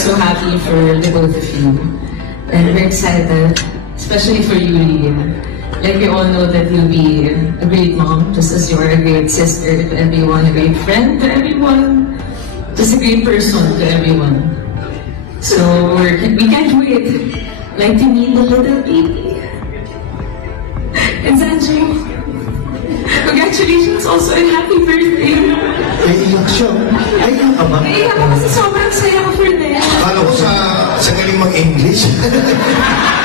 so happy for the both of you. And we're excited, especially for you, Leah. Like, we all know that you'll be a great mom, just as you're a great sister to everyone, a great friend to everyone, just a great person to everyone. So, we can't wait. Like to meet the little baby. And Sanjo, congratulations also and happy birthday. Naiiyak siya. Naiiyak ka ba? Naiiyak ako kasi sobrang saya ko for them. Akala ko sa galing mag-English.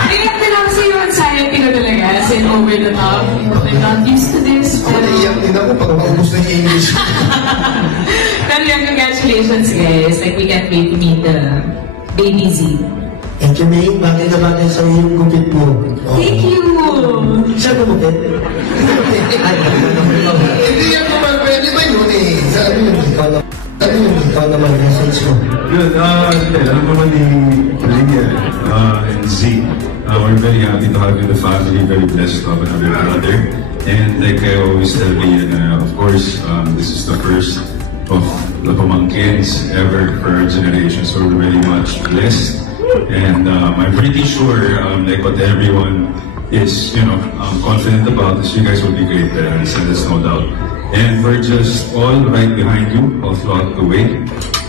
Naiiyak din ako sa iyo, anxiety ko talaga. As in, over the top. I'm not used to this. Ako naiiyak din ako pag maubos na yung English. Pero yung congratulations, guys. Like, we can't wait to meet the baby Z. Thank you, May. Bagay na bagay sa yung gupit mo. Thank you! Siya gumupit? Hindi yan naman pwede ba yun eh? Sabi yun. Ikaw naman, message mo. Good. Alam naman ni Lydia and Z, we're very happy to have you in the family. Very blessed to have another brother. And like I always tell Ian, of course, this is the first of the pamangkins ever for our generation. So we're very much blessed. And I'm pretty sure, like what everyone is, confident about, is you guys will be great parents, and there's no doubt. And we're just all right behind you all throughout the way.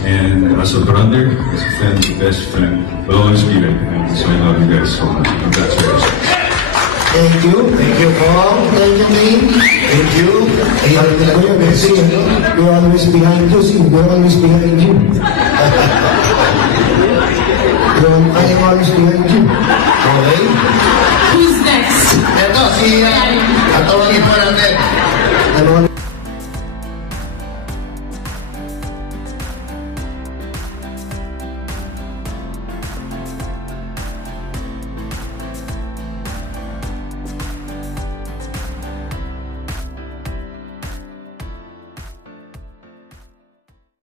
And as a brother, as a friend, best friend, we'll always be right behind you. So I love you guys so much. Congratulations. Thank you. Thank you, Paul. Thank you, May. Thank you. We're always behind you. We're always behind you.